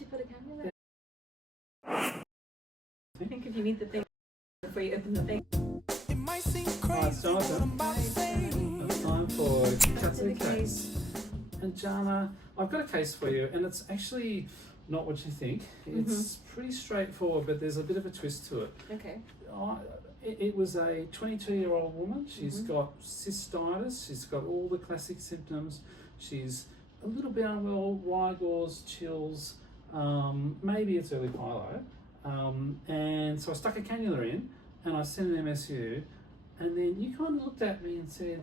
did you put a cannula? I think if you need the thing before you open the thing. It might seem Hi, it's crazy what Jonathan. I'm about to say. It's time for Cut to the the Case. And Jana, I've got a case for you, and it's actually not what you think. It's pretty straightforward, but there's a bit of a twist to it. Okay. It was a 22-year-old woman. She's got cystitis. She's got all the classic symptoms. She's a little bit unwell, rigors, chills, maybe it's early pyelo. And so I stuck a cannula in, and I sent an MSU, and then you kind of looked at me and said,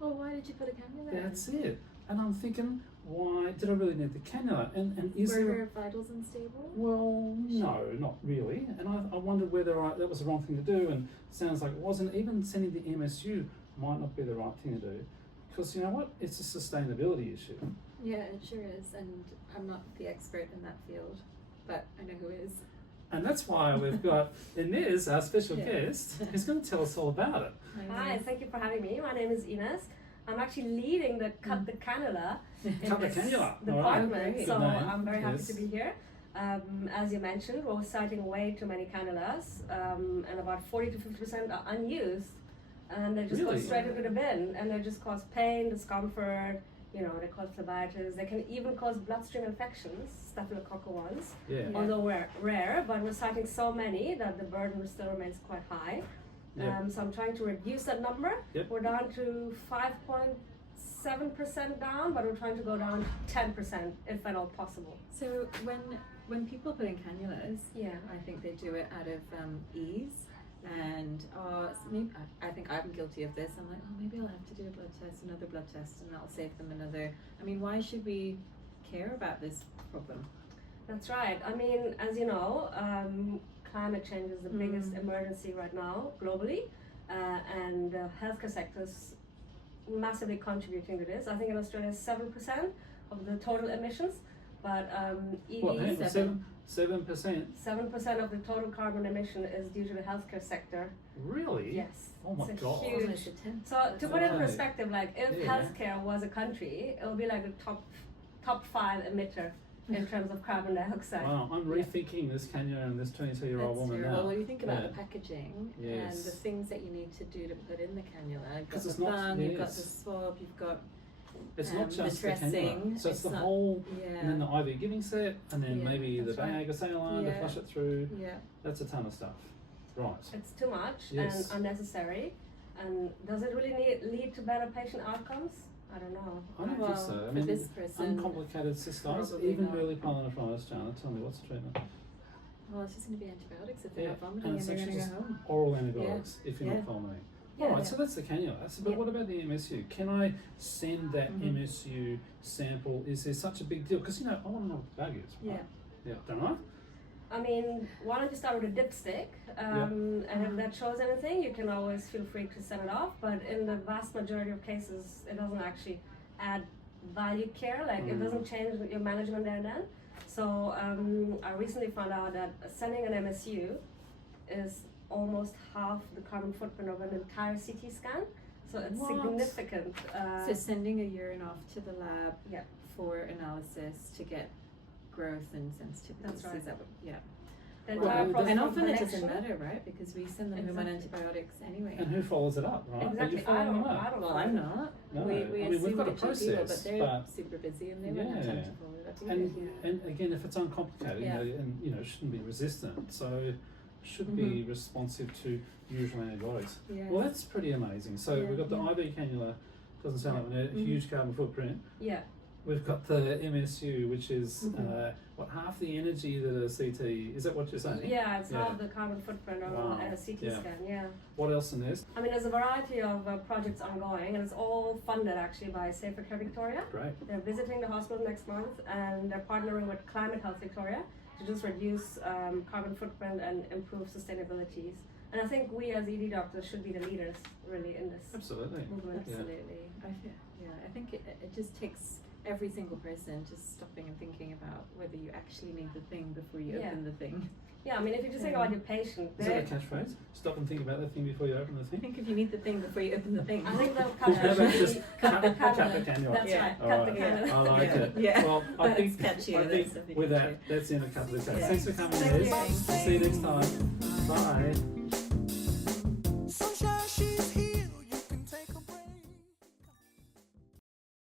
Well, why did you put a cannula in? that's it. And I'm thinking, why did I really need the cannula? And is Were there... her vitals unstable? Well, no, not really. And I wondered whether that was the wrong thing to do, and it sounds like it wasn't. Even sending the MSU might not be the right thing to do, because you know what? It's a sustainability issue. Yeah, it sure is. And I'm not the expert in that field, but I know who is. And that's why we've got Ines, our special guest, who's going to tell us all about it. Hi, thank you for having me. My name is Ines. I'm actually leading the Cut the Cannula in Cut the this Cannula, department, all right. so Good name. I'm very happy Yes. to be here. As you mentioned, we're citing way too many cannulas, and about 40 to 50% are unused, and they just go Really? straight into the bin, and they just cause pain, discomfort. You know, they cause phlebitis. They can even cause bloodstream infections, staphylococcal ones. Yeah. Although we're rare, but we're citing so many that the burden still remains quite high. Yep. So I'm trying to reduce that number. Yep. We're down to 5.7% down, but we're trying to go down to 10% if at all possible. So when people put in cannulas, Yeah. I think they do it out of ease. And maybe, I think I'm guilty of this. I'm like, oh, maybe I'll have to do a blood test, another blood test, and that'll save them another. I mean, why should we care about this problem? That's right. I mean, as you know, climate change is the biggest emergency right now globally, and the healthcare sector is massively contributing to this. I think in Australia, 7% of the total emissions, but EV. What, 7%? 7% of the total carbon emission is due to the healthcare sector. Really? Yes. Oh my It's a God. huge- Almost a tenth. So to put it in Right. perspective, like if Yeah. healthcare was a country, it would be like the top 5 emitter in terms of carbon dioxide. Wow, I'm rethinking this cannula and this 22-year-old That's woman true. now. Well, when you think about Yeah. the packaging and Yes. the things that you need to do to put in the cannula, you've got 'Cause the it's not- thumb, you've got yes. the swab, you've got It's not the just the dressing. cannula. So it's the not- whole, Yeah. and then the IV giving set, and then Yeah, maybe the that's right. bag of saline to Yeah. flush it through. Yeah. That's a ton of stuff. Right. It's too much Yes. and unnecessary. And does it really lead to better patient outcomes? I don't know. I don't Well, think so. I for mean, this person, uncomplicated cystitis, probably even not. early pyelonephritis, Jana, tell me, what's the treatment? Well, it's just going to be antibiotics if they're Yeah, not vomiting and and it's they're going actually to just go home. oral antibiotics if you're Yeah. not vomiting. Yeah, Alright, yeah. so that's the cannula. But Yeah. what about the MSU? Can I send that MSU sample? Is there such a big deal? Because, you know, I want to know what the bag is. Right? Yeah, don't I? I mean, why don't you start with a dipstick? And if that shows anything, you can always feel free to send it off. But in the vast majority of cases, it doesn't actually add value care. Like it doesn't change your management there and then. So I recently found out that sending an MSU is almost half the carbon footprint of an entire CT scan. So it's What? significant. So sending a urine off to the lab Yeah. for analysis to get growth and sensitivities. That's right. Is that what, yeah. the Well, entire process And from often it doesn't collection- matter, right? Because we send them home on Exactly. antibiotics anyway. And who follows it up, right? Are you Exactly. following them up? I don't Well, know. I'm not. No, we I mean, we've assume got a the two people, process, but they're but- super busy and they wouldn't have time Yeah. to follow it up either. And again, if it's uncomplicated, Yeah. you know, shouldn't be resistant, so should be responsive to usual antibiotics. Yeah. Well, that's pretty amazing. So Yeah, we've got the yeah. IV cannula, doesn't sound like a huge carbon footprint. Yeah. We've got the MSU, which is what, half the energy that a CT. Is that what you're saying? Yeah, it's Yeah. half the carbon footprint of Wow. a CT Yeah. scan. Yeah. What else in this? I mean, there's a variety of projects ongoing, and it's all funded actually by Safer Care Victoria. Great. They're visiting the hospital next month, and they're partnering with Climate Health Victoria to just reduce carbon footprint and improve sustainabilities. And I think we as ED doctors should be the leaders really in this Absolutely. movement. Yeah. Absolutely. I think it just takes every single person just stopping and thinking about whether you actually need the thing before you Yeah. open the thing. Yeah, I mean, if you just think about your patient, Is that a catchphrase? Stop and think about the thing before you open the I thing. think if you need the thing before you open the thing. I think the How about catchphrase just should be cut the cut the cannula. cannula? That's Yeah. right, cut Alright. the Yeah. cannula. I like Yeah. it. Yeah. Well, I That's think catchier, I think that's something with catchier. that, that's in a couple of days. Yeah. Thanks for coming, Thank Ines. you. See you next time. Bye.